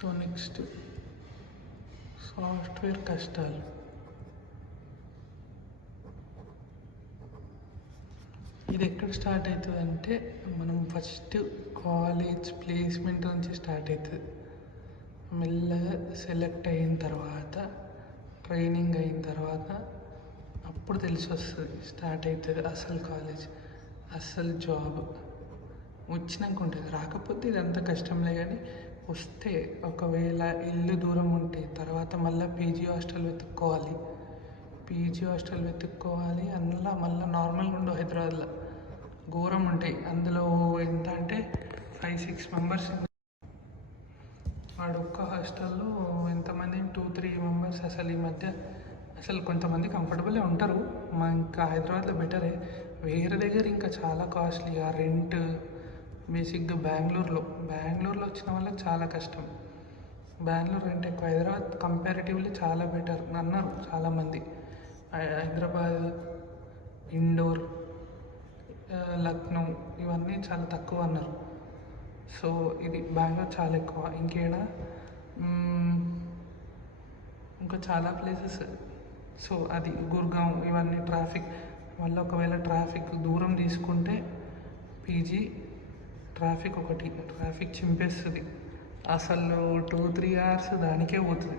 So next software కష్టాలు. ఇది ఎక్కడ స్టార్ట్ అవుతుంది అంటే మనం ఫస్ట్ కాలేజ్ ప్లేస్మెంట్ నుంచి స్టార్ట్ అవుతుంది. మెల్లగా సెలెక్ట్ అయిన తర్వాత ట్రైనింగ్ అయిన తర్వాత అప్పుడు తెలిసి వస్తుంది, స్టార్ట్ అవుతుంది అసలు కాలేజ్, అసలు జాబ్ వచ్చినాక ఉంటుంది. రాకపోతే ఇదంతా కష్టంలే, కానీ వస్తే ఒకవేళ ఇల్లు దూరం ఉంటే తర్వాత మళ్ళీ పీజీ హాస్టల్ వెతుక్కోవాలి. అందులో మళ్ళీ నార్మల్గా ఉండవు, హైదరాబాద్లో ఘోరం ఉంటాయి. అందులో ఎంత అంటే 5-6 మెంబర్స్. వాడు ఒక్క హాస్టల్లో ఎంతమంది 2-3 మెంబర్స్. అసలు ఈ మధ్య అసలు కొంతమంది కంఫర్టబుల్గా ఉంటారు. ఇంకా హైదరాబాద్లో బెటరే. వేరే దగ్గర ఇంకా చాలా కాస్ట్లీ. ఆ రెంట్ బేసిక్గా బెంగళూరులో వచ్చిన వాళ్ళకి చాలా కష్టం. బెంగళూరు రెంట్ ఎక్కువ. హైదరాబాద్ కంపారిటివ్లీ చాలా బెటర్ అన్నారు చాలామంది. హైదరాబాద్, ఇండోర్, లక్నో ఇవన్నీ చాలా తక్కువ అన్నారు. సో ఇది బెంగళూరు చాలా ఎక్కువ. ఇంకేడా ఇంకా చాలా ప్లేసెస్. సో అది గుర్గావ్ ఇవన్నీ ట్రాఫిక్. మళ్ళీ ఒకవేళ ట్రాఫిక్ దూరం తీసుకుంటే పీజీ ట్రాఫిక్ చింపేస్తుంది. అసలు 2-3 అవర్స్ దానికే పోతుంది.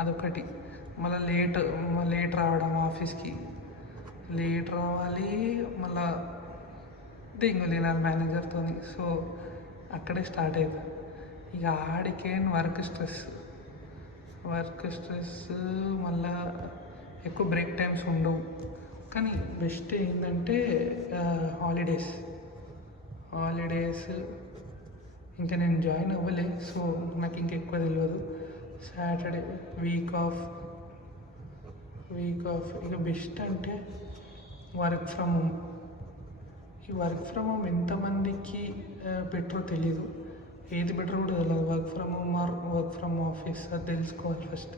అదొకటి. మళ్ళీ లేట్ రావడం, ఆఫీస్కి లేట్ రావాలి, మళ్ళీ దెంగు తినాలి మేనేజర్తో. సో అక్కడే స్టార్ట్ అవుతుంది. ఇక ఆడికే వర్క్ స్ట్రెస్. మళ్ళా ఎక్కువ బ్రేక్ టైమ్స్ ఉండవు. కానీ బెస్ట్ ఏంటంటే హాలిడేస్. ఇంకా నేను జాయిన్ అవ్వలే, సో నాకు ఇంకెక్కువ తెలియదు. Saturday week off. ఇక బెస్ట్ అంటే వర్క్ ఫ్రమ్ హోమ్. ఈ వర్క్ ఫ్రమ్ హోమ్ ఎంతమందికి బెటరో తెలీదు. ఏది బెటర్ కూడా తెలియదు. Work from home or work from office, అది తెలుసుకోవాలి ఫస్ట్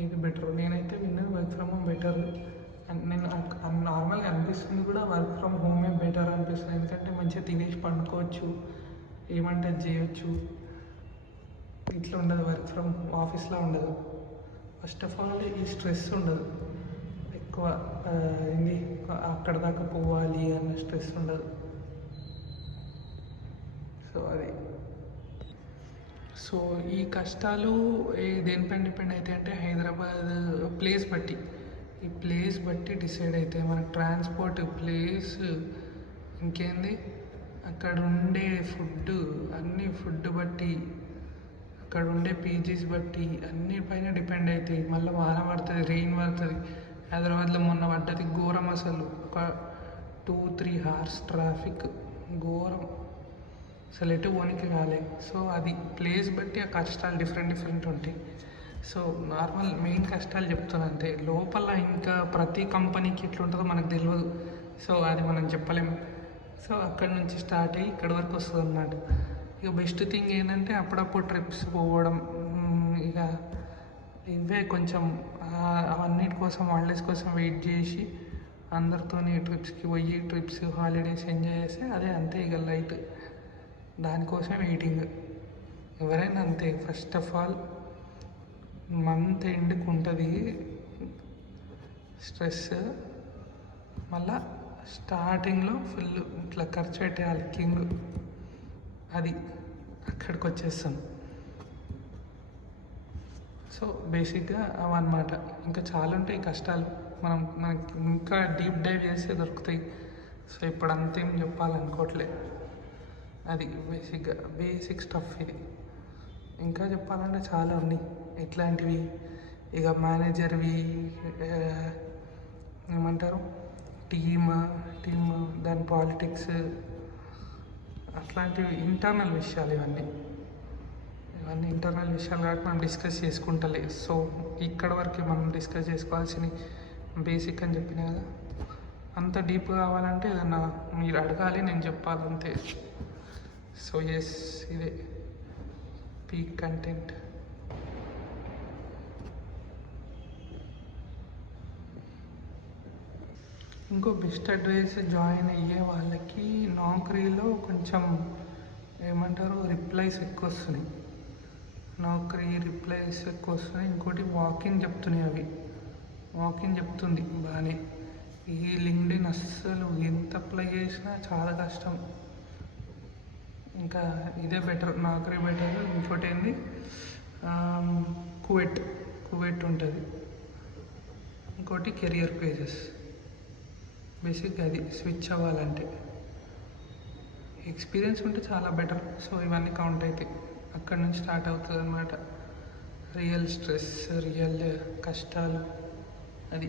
ఏది బెటర్. నేనైతే విన్నది వర్క్ ఫ్రమ్ హోమ్ బెటర్. నేను నార్మల్గా అనిపిస్తుంది కూడా వర్క్ ఫ్రమ్ హోమే బెటర్ అనిపిస్తుంది. ఎందుకంటే మంచిగా తినేసి పండుకోవచ్చు, ఏమంటే అది చేయొచ్చు. ఇట్లా ఉండదు, వర్క్ ఫ్రమ్ ఆఫీస్లో ఉండదు. ఫస్ట్ ఆఫ్ ఆల్ ఈ స్ట్రెస్ ఉండదు ఎక్కువ. అక్కడ దాకా పోవాలి అన్న స్ట్రెస్ ఉండదు. సో ఈ కష్టాలు దేనిపైన డిపెండ్ అవుతాయి అంటే హైదరాబాద్ ప్లేస్ బట్టి డిసైడ్ అవుతాయి. మనకు ట్రాన్స్పోర్ట్, ప్లేస్, ఇంకేంది అక్కడ ఉండే ఫుడ్ బట్టి, అక్కడ ఉండే పీజీస్ బట్టి అన్నిపైన డిపెండ్ అవుతాయి. మళ్ళీ వాన పడుతుంది, రెయిన్ పడుతుంది. హైదరాబాద్లో మొన్న పడ్డది ఘోరం. అసలు ఒక 2-3 అవర్స్ ట్రాఫిక్ ఘోరం. అసలు ఎటు పోనీకి కాలే. సో అది ప్లేస్ బట్టి ఆ కష్టాలు డిఫరెంట్ ఉంటాయి. సో నార్మల్ మెయిన్ కష్టాలు చెప్తాను అంతే. లోపల ఇంకా ప్రతి కంపెనీకి ఎట్లుంటుందో మనకు తెలియదు. సో అది మనం చెప్పలేము. సో అక్కడి నుంచి స్టార్ట్ అయ్యి ఇక్కడి వరకు వస్తుంది అన్నమాట. ఇక బెస్ట్ థింగ్ ఏంటంటే అప్పుడప్పుడు ట్రిప్స్ పోవడం. ఇక ఇవే కొంచెం అవన్నిటి కోసం, హాలిడేస్ కోసం వెయిట్ చేసి అందరితో ట్రిప్స్ హాలిడేస్ ఎంజాయ్ చేస్తే అదే అంతే. ఇక లైట్ దానికోసం వెయిటింగ్. ఎవరైనా అంతే. ఫస్ట్ ఆఫ్ ఆల్ మంత్ ఎండ్కి ఉంటుంది స్ట్రెస్. మళ్ళా స్టార్టింగ్లో ఫుల్ ఇట్లా ఖర్చు పెట్టేయాలి కింగ్. అది అక్కడికి వచ్చేస్తాం. సో బేసిక్గా అవన్నమాట. ఇంకా చాలా ఉంటాయి కష్టాలు. మనకి ఇంకా డీప్ డైవ్ చేస్తే దొరుకుతాయి. సో ఇప్పుడు అంతేం చెప్పాలనుకోవట్లే. అది బేసిక్ స్టఫ్ ఇది. ఇంకా చెప్పాలంటే చాలా ఉన్నాయి ఇట్లాంటివి. ఇక మేనేజర్వి ఏమంటారు, టీమ్ దాని పాలిటిక్స్, అట్లాంటివి ఇంటర్నల్ విషయాలు. ఇవన్నీ ఇంటర్నల్ విషయాలు కాబట్టి మనం డిస్కస్ చేసుకుంటలే. సో ఇక్కడ వరకే మనం డిస్కస్ చేసుకోవాల్సిన బేసిక్ అని చెప్పిన కదా. అంత డీప్ కావాలంటే ఏదన్నా మీరు అడగాలి, నేను చెప్పాలంతే. సో ఎస్, ఇదే పీక్ కంటెంట్. ఇంకో బెస్ట్ అడ్వైస్ జాయిన్ అయ్యే వాళ్ళకి, నౌకరీలో కొంచెం ఏమంటారు రిప్లైస్ ఎక్కువ వస్తున్నాయి. నౌకరీ రిప్లైస్ ఎక్కువ వస్తున్నాయి. ఇంకోటి వాకిన్ చెప్తున్నాయి, అవి వాకిన్ చెప్తుంది బాగానే. ఈ లింక్డ్ఇన్ అస్సలు ఎంత అప్లై చేసినా చాలా కష్టం. ఇంకా ఇదే బెటర్, నౌకరీ బెటర్. ఇంకోటి ఏంది, కువైట్ ఉంటుంది. ఇంకోటి కెరియర్ పేజెస్. బేసిక్గా అది స్విచ్ అవ్వాలంటే ఎక్స్పీరియన్స్ ఉంటే చాలా బెటర్. సో ఇవన్నీ కౌంట్ అవుతాయి, అక్కడ నుంచి స్టార్ట్ అవుతుంది అన్నమాట రియల్ స్ట్రెస్, రియల్ కష్టాలు. అది